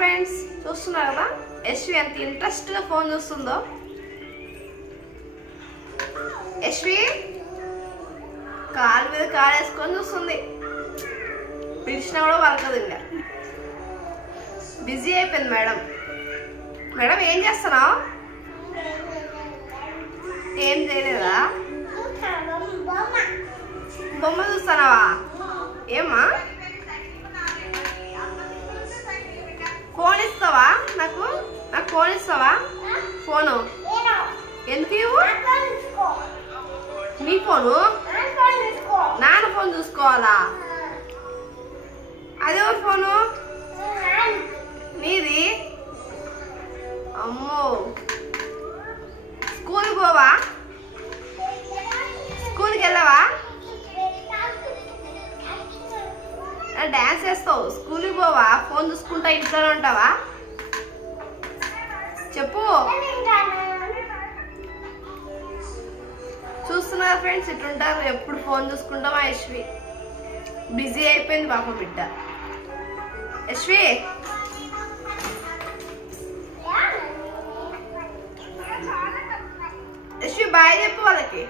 Friends, చూస్తున్నారు కదా యశ్వి ఎంత ఇంట్రెస్ట్ గా ఫోన్ చూస్తుందో. యశ్వి కాలు మీద కాలు వేసుకొని చూస్తుంది. పిలిచినా కూడా వాళ్ళకదు. ఇంకా బిజీ అయిపోయింది. మేడం మేడం ఏం చేస్తున్నావు? ఏం చేయలేదా? బొమ్మ చూస్తున్నావా? ఏమ్మా ఫోన్ ఇస్తావా? నాకు ఫోన్ ఇస్తావా? ఫోను ఎందుకు ఇవ్వు? నీ ఫోను నాన్న ఫోన్ చూసుకోవాలా? అదేవరి ఫోను? నీది? అమ్మో, స్కూల్కి పోవా? స్కూల్కి వెళ్ళవా? డాన్స్ చేస్తావు, స్కూల్కి పోవా? ఫోన్ చూసుకుంటా ఇంట్లోనే ఉంటావా? చెప్పు. చూస్తున్నారా ఫ్రెండ్స్, ఇట్లుంటారు ఎప్పుడు ఫోన్ చూసుకుంటాం. మా యశ్వి బిజీ అయిపోయింది పాప బిడ్డ. యశ్వి యశ్వి బాయ్ చెప్పు వాళ్ళకి.